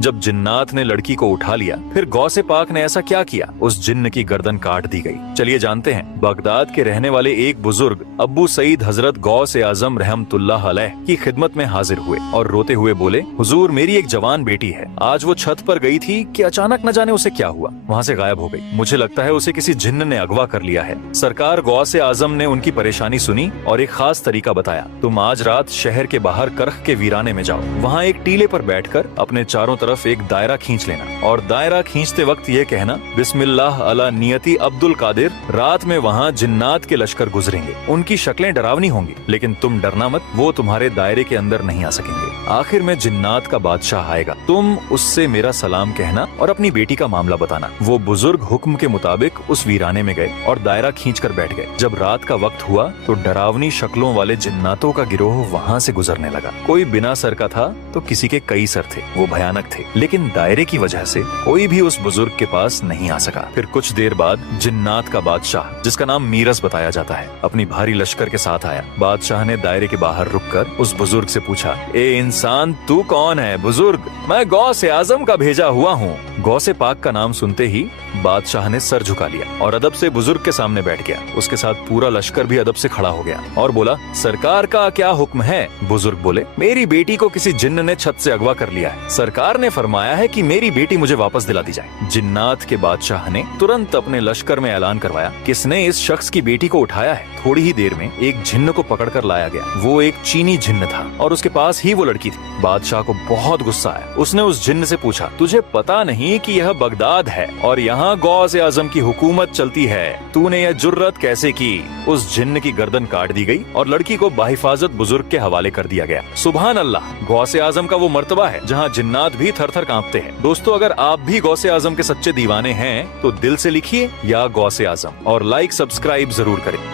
जब जिन्नात ने लड़की को उठा लिया, फिर गौसे पाक ने ऐसा क्या किया? उस जिन्न की गर्दन काट दी गई। चलिए जानते हैं। बगदाद के रहने वाले एक बुजुर्ग अब्बू सईद हजरत गौसे आजम रहमतुल्लाह अलैह की खिदमत में हाजिर हुए और रोते हुए बोले, हुजूर मेरी एक जवान बेटी है, आज वो छत पर गई थी कि अचानक न जाने उसे क्या हुआ, वहाँ से गायब हो गई। मुझे लगता है उसे किसी जिन्न ने अगवा कर लिया है। सरकार गौसे आजम ने उनकी परेशानी सुनी और एक खास तरीका बताया। तुम आज रात शहर के बाहर करख के वीराने में जाओ, वहाँ एक टीले पर बैठकर अपने चारों तरफ एक दायरा खींच लेना और दायरा खींचते वक्त ये कहना, बिस्मिल्लाह अला नियति अब्दुल कादिर। रात में वहाँ जिन्नात के लश्कर गुजरेंगे, उनकी शक्लें डरावनी होंगी, लेकिन तुम डरना मत, वो तुम्हारे दायरे के अंदर नहीं आ सकेंगे। आखिर में जिन्नात का बादशाह आएगा, तुम उससे मेरा सलाम कहना और अपनी बेटी का मामला बताना। वो बुजुर्ग हुक्म के मुताबिक उस वीराने में गए और दायरा खींचकर बैठ गए। जब रात का वक्त हुआ तो डरावनी शक्लों वाले जिन्नातों का गिरोह वहाँ से गुजरने लगा। कोई बिना सर का था तो किसी के कई सर थे, वो भयानक थे, लेकिन दायरे की वजह से कोई भी उस बुजुर्ग के पास नहीं आ सका। फिर कुछ देर बाद जिन्नात का बादशाह, जिसका नाम मीरस बताया जाता है, अपनी भारी लश्कर के साथ आया। बादशाह ने दायरे के बाहर रुककर उस बुजुर्ग से पूछा, ए इंसान तू कौन है? बुजुर्ग, मैं गौसे आजम का भेजा हुआ हूँ। गौसे पाक का नाम सुनते ही बादशाह ने सर झुका लिया और अदब से बुजुर्ग के सामने बैठ गया। उसके साथ पूरा लश्कर भी अदब से खड़ा हो गया और बोला, सरकार का क्या हुक्म है? बुजुर्ग बोले, मेरी बेटी को किसी जिन्न ने छत से अगवा कर लिया है। सरकार ने फरमाया है कि मेरी बेटी मुझे वापस दिला दी जाए। जिन्नात के बादशाह ने तुरंत अपने लश्कर में ऐलान करवाया, किसने इस शख्स की बेटी को उठाया है? थोड़ी ही देर में एक जिन्न को पकड़ कर लाया गया। वो एक चीनी जिन्न था और उसके पास ही वो लड़की थी। बादशाह को बहुत गुस्सा आया। उसने उस जिन्न से पूछा, तुझे पता नहीं कि यह बगदाद है और यहाँ गौसे आजम की हुकूमत चलती है, तूने यह जुर्रत कैसे की? उस जिन्न की गर्दन काट दी गई और लड़की को बाहिफाजत बुजुर्ग के हवाले कर दिया गया। सुभान अल्लाह, गौसे आजम का वो मर्तबा है जहाँ जिन्नात भी थर थर कांपते हैं। दोस्तों, अगर आप भी गौसे आजम के सच्चे दीवाने हैं तो दिल से लिखिए या गौसे आजम और लाइक सब्सक्राइब जरूर करें।